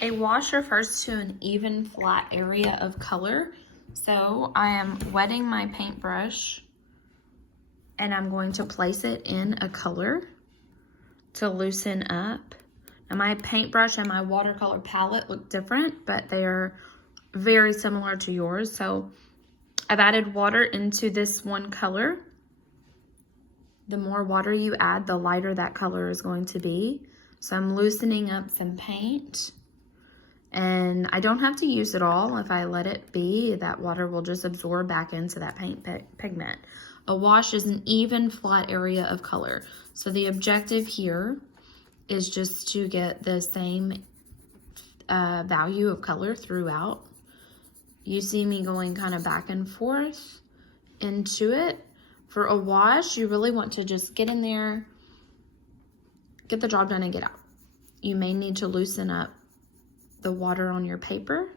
A wash refers to an even flat area of color. So I am wetting my paintbrush and I'm going to place it in a color to loosen up. Now my paintbrush and my watercolor palette look different, but they are very similar to yours. So I've added water into this one color. The more water you add, the lighter that color is going to be. So I'm loosening up some paint. And I don't have to use it all. If I let it be, that water will just absorb back into that paint pigment. A wash is an even flat area of color. So the objective here is just to get the same value of color throughout. You see me going kind of back and forth into it. For a wash, you really want to just get in there, get the job done, and get out. You may need to loosen up the water on your paper,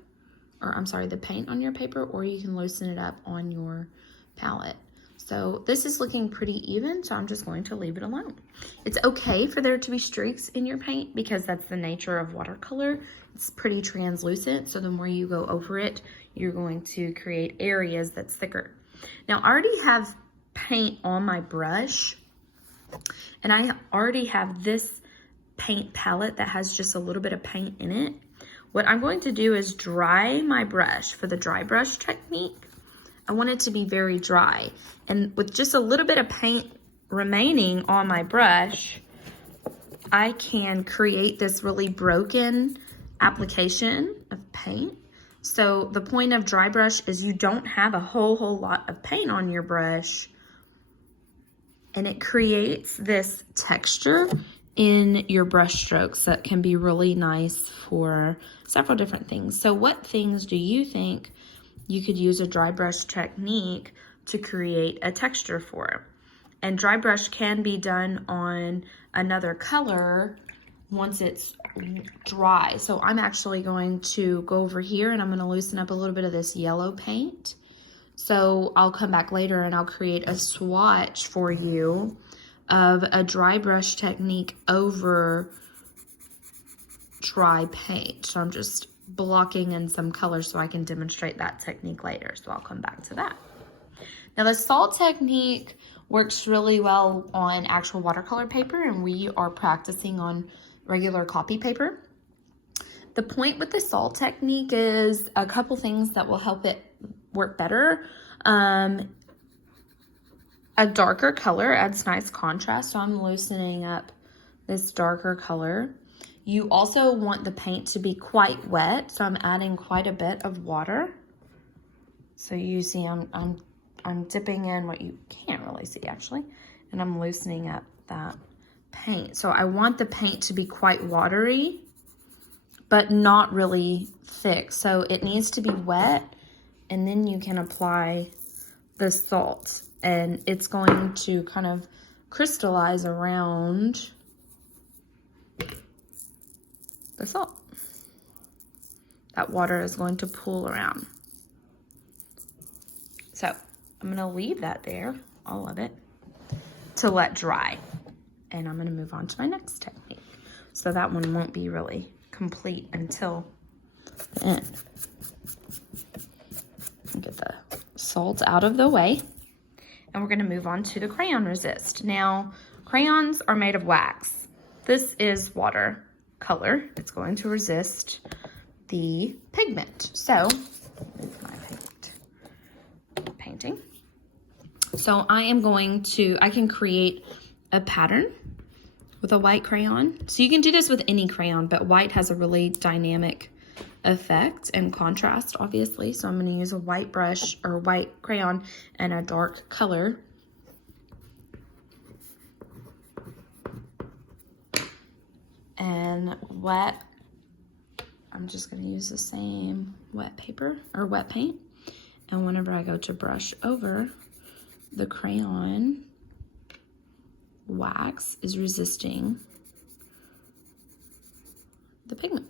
or I'm sorry, the paint on your paper, or you can loosen it up on your palette. So this is looking pretty even, so I'm just going to leave it alone. It's okay for there to be streaks in your paint because that's the nature of watercolor. It's pretty translucent, so the more you go over it, you're going to create areas that's thicker. Now, I already have paint on my brush, and I already have this paint palette that has just a little bit of paint in it. What I'm going to do is dry my brush. For the dry brush technique, I want it to be very dry. And with just a little bit of paint remaining on my brush, I can create this really broken application of paint. So the point of dry brush is you don't have a whole lot of paint on your brush, and it creates this texture in your brush strokes that can be really nice for several different things. So what things do you think you could use a dry brush technique to create a texture for? And dry brush can be done on another color once it's dry. So I'm actually going to go over here and I'm going to loosen up a little bit of this yellow paint. So I'll come back later and I'll create a swatch for you of a dry brush technique over dry paint. So I'm just blocking in some color so I can demonstrate that technique later. So I'll come back to that. Now the salt technique works really well on actual watercolor paper, and we are practicing on regular copy paper. The point with the salt technique is a couple things that will help it work better. A darker color adds nice contrast, so I'm loosening up this darker color. You also want the paint to be quite wet, so I'm adding quite a bit of water. So you see I'm dipping in what you can't really see actually, and I'm loosening up that paint. So I want the paint to be quite watery, but not really thick. So it needs to be wet, and then you can apply the salt, and it's going to kind of crystallize around the salt. That water is going to pool around. So I'm going to leave that there, all of it, to let dry. And I'm going to move on to my next technique. So that one won't be really complete until the end. Get the salt out of the way. And we're going to move on to the crayon resist. Now, crayons are made of wax. This is watercolor. It's going to resist the pigment. So, move my painting. So I can create a pattern with a white crayon. So you can do this with any crayon, but white has a really dynamic effect and contrast, obviously. So I'm going to use a white brush or white crayon and a dark color. And wet, I'm just going to use the same wet paper or wet paint. And whenever I go to brush over, the crayon wax is resisting the pigment.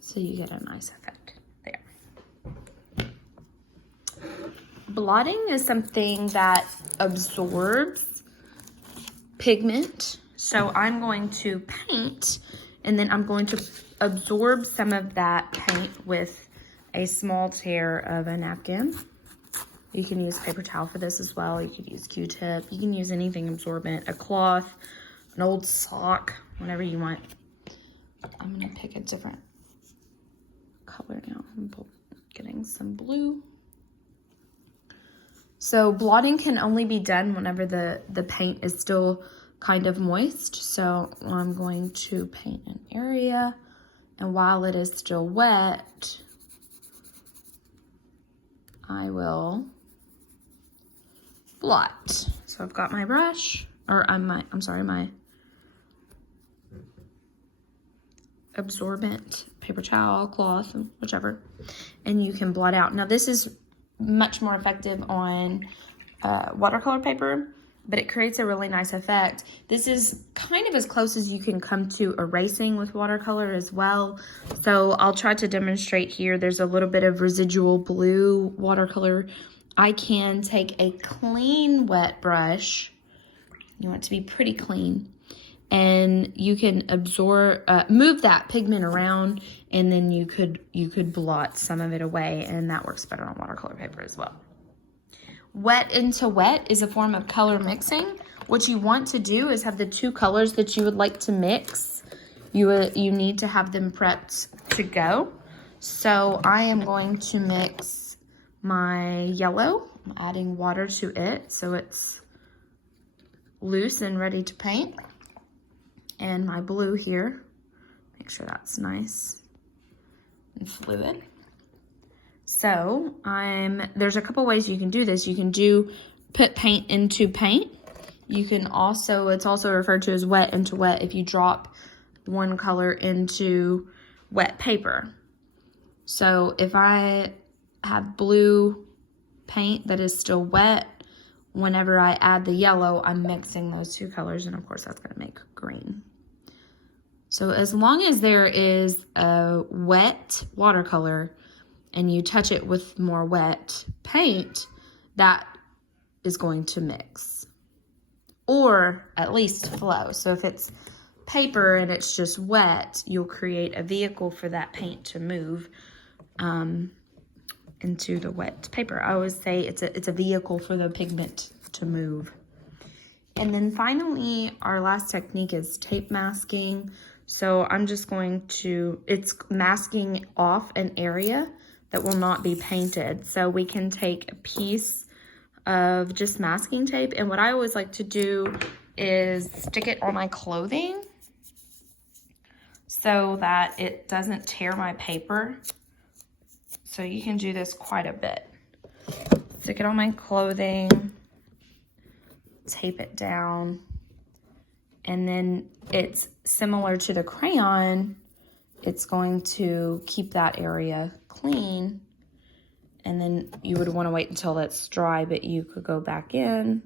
So you get a nice effect there. Blotting is something that absorbs pigment. So I'm going to paint, and then I'm going to absorb some of that paint with a small tear of a napkin. You can use paper towel for this as well. You could use Q-tip. You can use anything absorbent, a cloth, an old sock, whatever you want. I'm gonna pick a different color now. I'm getting some blue. So blotting can only be done whenever the paint is still kind of moist. So I'm going to paint an area, and while it is still wet, I will blot. So I've got my brush, or I'm sorry, my absorbent paper towel, cloth, whichever, and you can blot out. Now this is much more effective on watercolor paper, but it creates a really nice effect. This is kind of as close as you can come to erasing with watercolor as well. So I'll try to demonstrate here. There's a little bit of residual blue watercolor. I can take a clean wet brush. You want it to be pretty clean. And you can absorb, move that pigment around, and then you could blot some of it away, and that works better on watercolor paper as well. Wet into wet is a form of color mixing. What you want to do is have the two colors that you would like to mix. You need to have them prepped to go. So I am going to mix my yellow. I'm adding water to it so it's loose and ready to paint. And my blue here, make sure that's nice and fluid. So there's a couple ways you can do this. You can put paint into paint. You can also, it's also referred to as wet into wet if you drop one color into wet paper. So if I have blue paint that is still wet, whenever I add the yellow, I'm mixing those two colors, and of course that's gonna make green. So as long as there is a wet watercolor and you touch it with more wet paint, that is going to mix, or at least flow. So if it's paper and it's just wet, you'll create a vehicle for that paint to move into the wet paper. I always say it's a vehicle for the pigment to move. And then finally, our last technique is tape masking. So I'm just going to, it's masking off an area that will not be painted. So we can take a piece of just masking tape, and what I always like to do is stick it on my clothing so that it doesn't tear my paper. So you can do this quite a bit. Stick it on my clothing, tape it down, and then it's similar to the crayon. It's going to keep that area clean, and then you would want to wait until it's dry, but you could go back in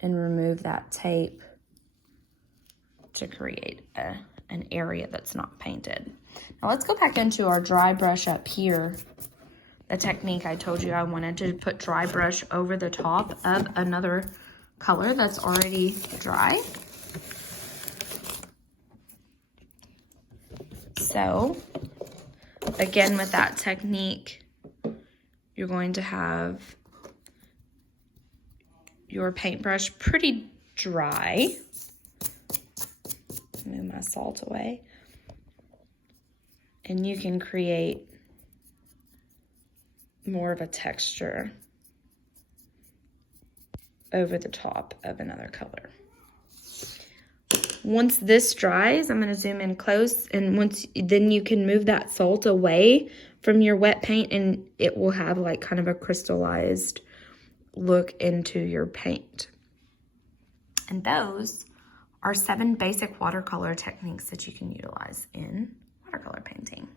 and remove that tape to create an area that's not painted. Now let's go back into our dry brush up here. The technique I told you I wanted to put dry brush over the top of another color that's already dry. So again, with that technique, you're going to have your paintbrush pretty dry. Move my salt away. And you can create more of a texture over the top of another color. Once this dries, I'm going to zoom in close, and then you can move that salt away from your wet paint, and it will have like kind of a crystallized look into your paint. And those are 7 basic watercolor techniques that you can utilize in watercolor painting.